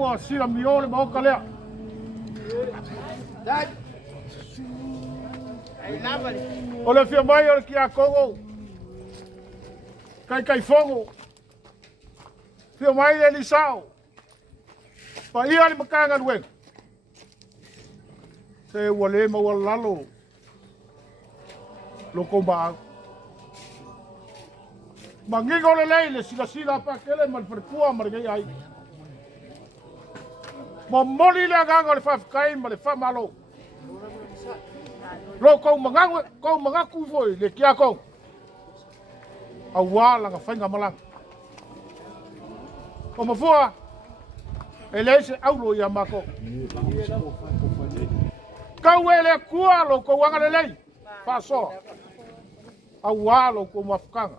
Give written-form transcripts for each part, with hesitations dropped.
ua sila miole ma oka lea. O le fia mai o le kia kongo. Kai fongo. Fia mai le lisao. Pa ia le makanga luenga. Se ua le ma ua lalo. Loko maa. Mangingo le leile sila pa kele mal perkua mar gai ai. Ma moli le aganga le fafikai ma le famalo. Lo kou mangaku foi le kia kou. Awa langa whainga malanga. O mafua, e leise aulo ia mako. Kau e le kua lo kou wanga le lei. Fasoa. Awa lo kou mafukanga.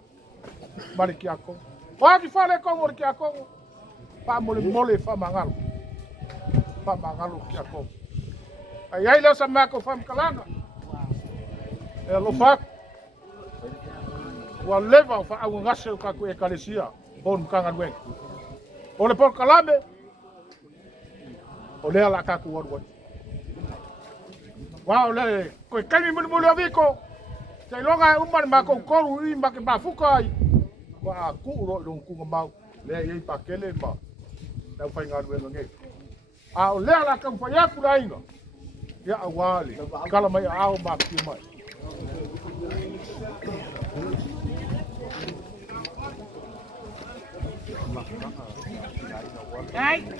Mari kia kou. Waki whale kou ori kia kou. Pa mole wha mangalo. Pa mangalo kia kou. Ai ai leo sa mako whamkalanga. E lo faku. Wa leva fa au ngase o ka ku ekalesia bon kanga wen. O le por kalame. O le ala ka ku won. Wa o le ko kami mun mun aviko. Sai longa umar ma ko koru i ma ke ba fukai. Wa ku ro dong ku ngau. Le ye pa kele ma. Da fa ngar wen nge. A o le ala ka fa ya ku laina. Ya awali. Kala mai ao ma ki mai.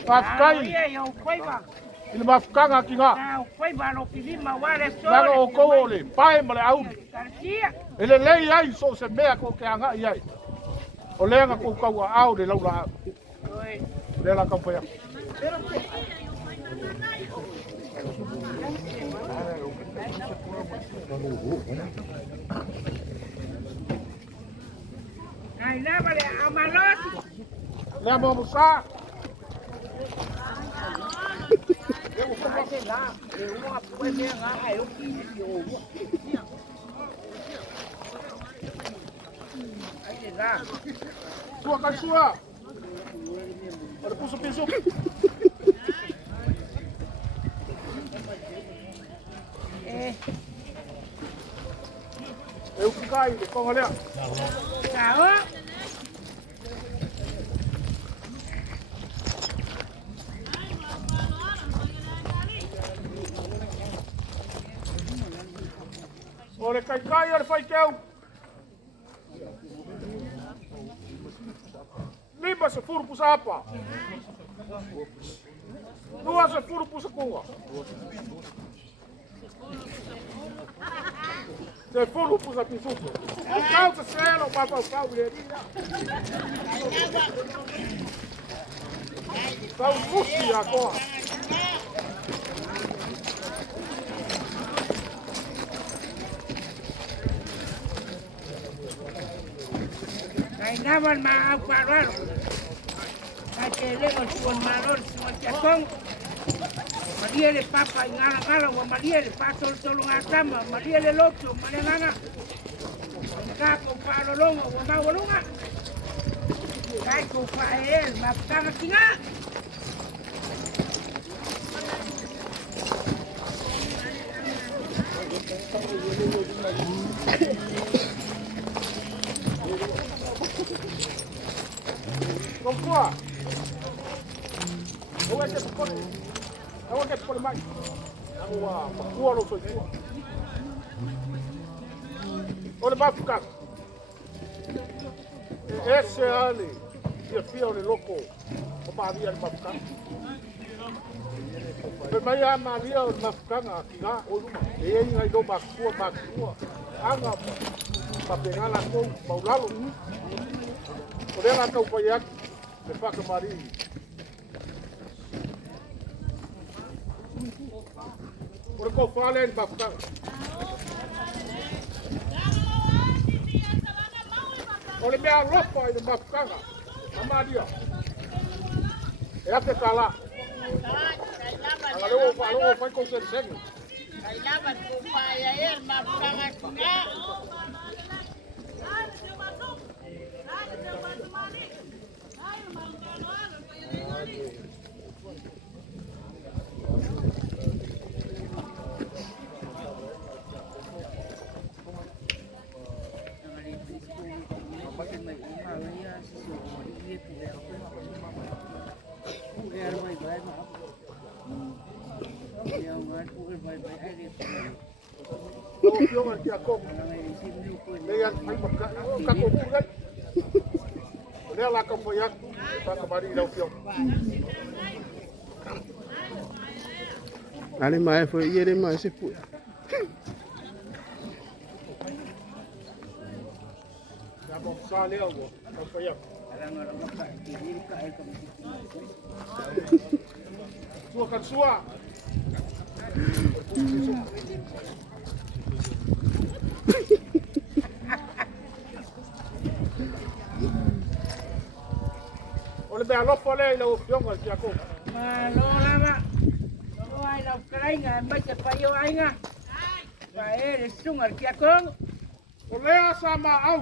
Pakai. Ile mafukanga kinga. Nanga o kou ole, pae ma le au. Ele lei ai so se mea ko ke anga iai. O leanga ko kau a au de laula au. Le la kau paya. Ai lávale a malote. Le amo buscar. Eu vou fazer lá. Eu vou fazer lá. Eu fiz. Aí lá. Sua cachorra. Olha puso piso. Eu que caio, com olha. Tá, Olha cai, olha fai teu. Limpa se furo pusa apa. Dua se furo pusa kua. Se furo pusa pisuko. Kau se selo kau le. Kau fusi agora. Ai naman maaparan. Ai kele o tuan malor semua jakong. Maria le papa ngala wa Maria le patol tolong atama, Maria le loto, Maria nganga. Ka ko pa lo wa ma walunga. Kai ko pa ma tanga kinga. Con qua. Dove che pone? Dove che pone mai? Wow, ma qua lo so io. Ora va a ficar. Esse ali, io fio le loco. O pa via va a ficar. Per mai a Maria o va a ficar aqui lá, o numa. E ele vai do bakua. Anga pa pegar lá com Paulalo. Ora lá cau pai aqui. Me faca Maria. Ora ko fale va a ficar. Olha minha roupa aí no Bafcanga, a Maria. É até tá lá. Agora eu vou com você segue. Aí lá vai com o pai aí, Bafcanga tinha. Lo fionga ki ako. Leyan ai maka ka ko bukan. Dia la ka mo yak pa ka bari lo fiong. Ali mai foi ele mais se pu. Ya mo sa le go. Ka ko yak. Sua kan sua. Oleh be alo fole lo fiong ki ako. Malo lama. Lo ai lau karai nga mai te pai o ai nga. Wa e le sungar ki akong. Oleh sama au.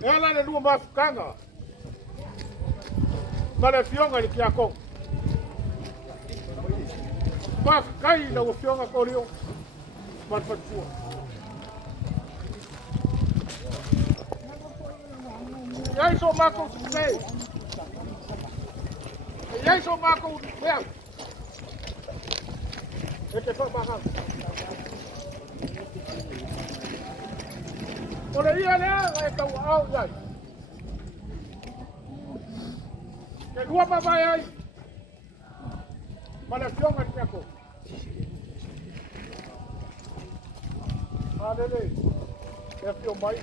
Ela le lua mafukanga. Male fionga ni ki ako. Mafukai lo fionga ko rio. Manfatua. Jij zo makkelijk nee. Jij zo makkelijk wel. Ik heb ook maar gehad. Oleh iya ne, ay tahu au jij. Kaya gua pa bayay. Malafyong at ako. Adele. Lafyong bay.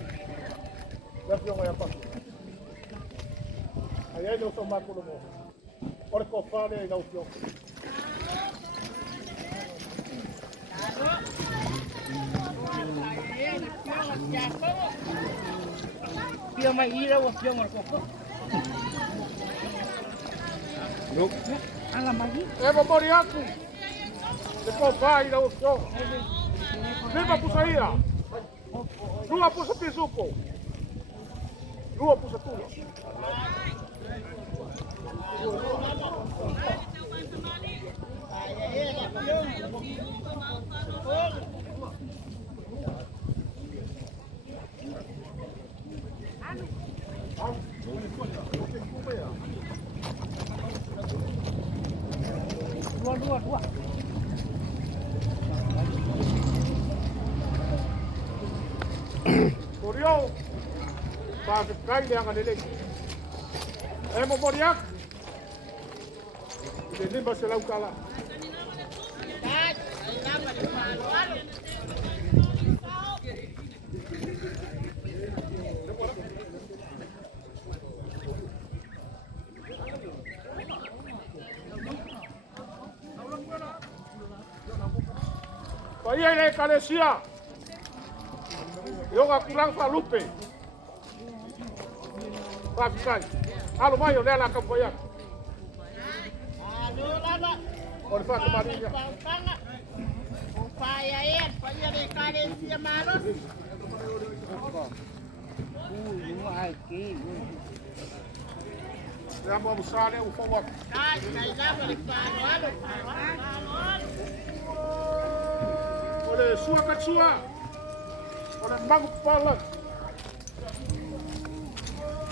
Lafyong ay apa? Ayan yung sumakulo mo. Or ko fale ay naufyong. Pio mai ira o pio mar koko. Look. Ala mai. Eva mori aku. Ko fale ay naufyong. Lima po sa iya. Dua po sa pisuko. Dua po sa tulo. Dua. Korio. Bakit kain dia akan lelek. Mo moriak. Hindi ba sila ukala? Paya ile kalesia. Yoga kurang falupe. Pakai. Halo mayo lela kampoyak. Aduh lama. Oleh fa kemarinya. Upaya yan, paya de karensia malos. Ai ki. Ya mo musale u fawat. Ay, kailangan ni Paolo. Oleh sua katsua. Oleh magu palak.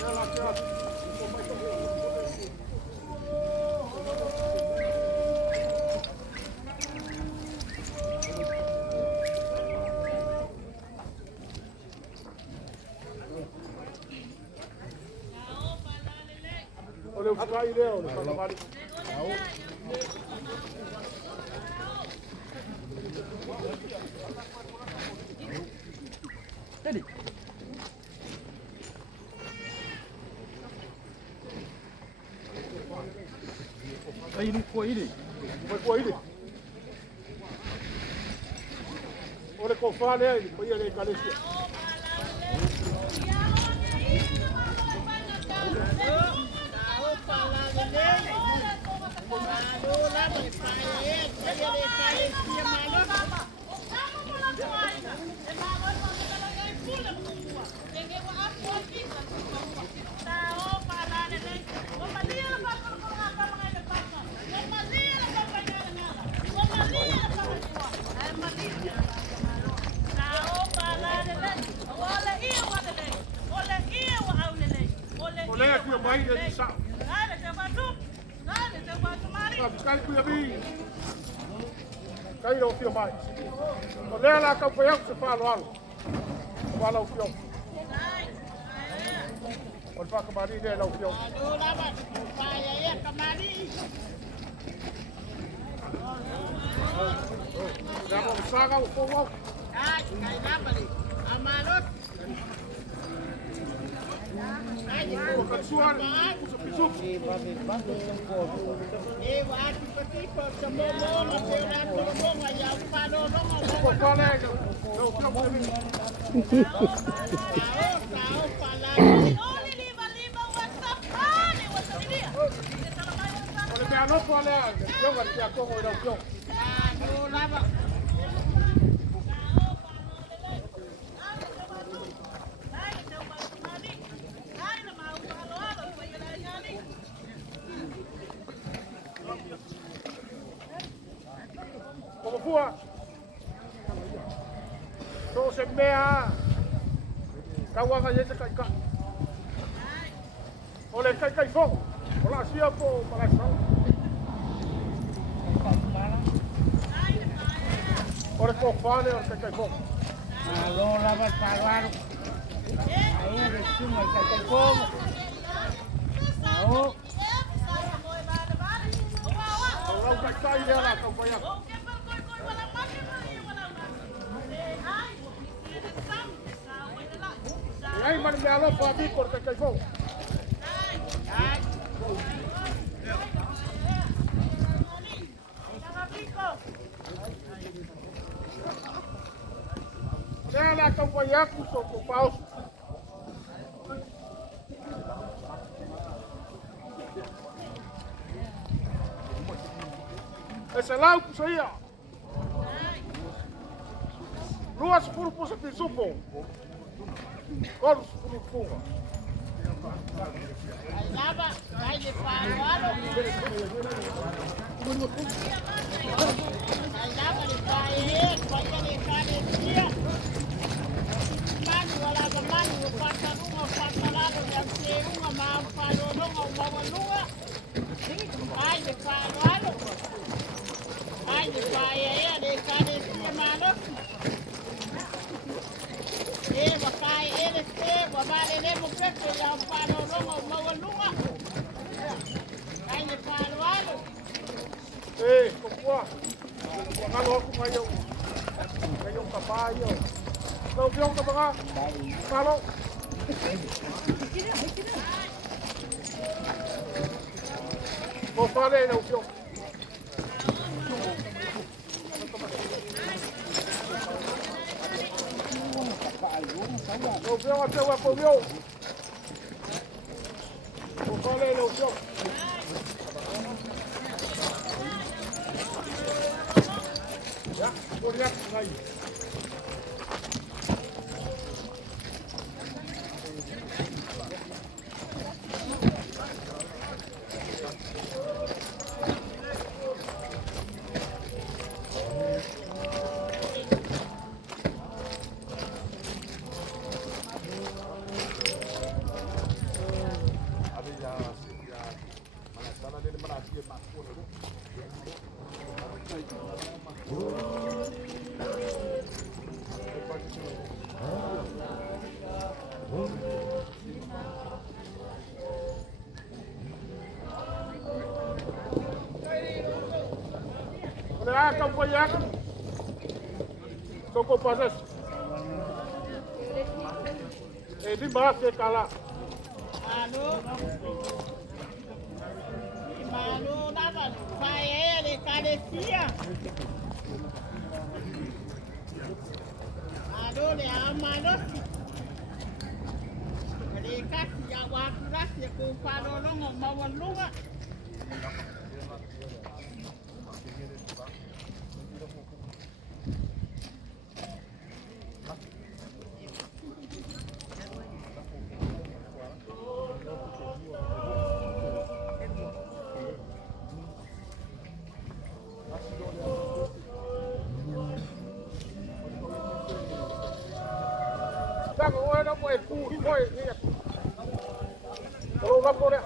Ela. Oleh ukai dia oleh kamari. Tadi. Ini kuah ini. Kuah ini. Oleh kau fale ini, paya ile kalesia. Oleh dia main dia di sana. Kali kuya bi. Kali o fio mai. O lea la kau whaiau se whalo alo. Wala o fio. O le whakamari lea la o fio. Alo lava, whaia e kamari. Lea mo saga o fōngau. Ai, kai lava li. Amalot. O ka suare, o sa pisupu. E watu patiko sa momo, te ora momo, ya palo longa. O whale, o fio kuya bi. Sao pala. O le mea nopo alea, le fionga le kia kongo i rau fio. Alo lava. Como fua. So se mea. Kawanga yete kai ka. O le kai kai fo. O la sia po para sa. O le ko fale o kai kai fo. Alo lava paruaro. Aí ele cima que tem como. Não. O la kai kai le la ka fa ya. E ai man me alo fo abi por kai kai fo. Le la ka fa ya ku so ko paus. Ese lau ku so ia. Luas puru pusa pisupo. Kolos puru punga. Lava, vai de palo alo. Lava de paie, vai de carecia. Manu wala ba manu patalado de ase uma mau palo longa uma lua. Vai de palo alo. Vai de paie, de carecia malo. Eva kai ele se wa vale le mo pepe ya palo longa uma lua. Vai de palo alo. Eh, ko fua. Ngalo ku mai yo. Mai yo kapai yo. Kau biong ka mga. Ngalo. Ko fale na biong. Ko biong ate wa ko biong. Ko fale na biong. Ya, ko lihat ngai. Olha a campanha. Só que eu faço isso. É de baixo, é calar. Alo. Malu lava, vai ele carecia. Alo le amalo. Ele kasi ya wakurasi ku palo longo mawalunga. Sabe, olha na moeda, foi. Falou lá por ela.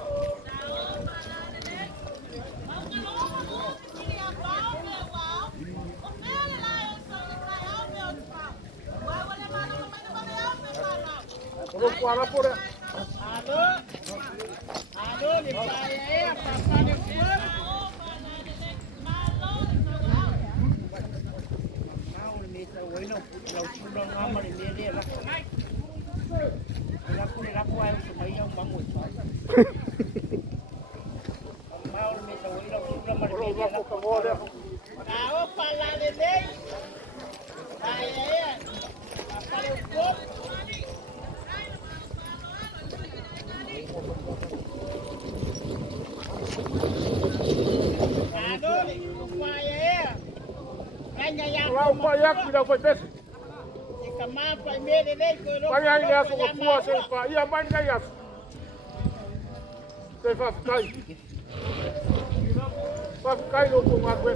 Ko kuala po rea. Alo. Alo, le pai e a papa le kua. Mau le meta oino, lau tula ngama le mele la. La kule la kua e mai au mangu. Mau le meta oino, tula ma le mele la. Ko mo rea. Na o pala le lei. Pai e a papa le kua. Alo, le kua e a. Kanya ya. Lau pa ya ki lau foi pesi. E kama pai mele lei ko ro. Pa ya ile aso ko kua se pa ia mai ngai aso. Te fa kai. Fa kai lo ko ngakwe.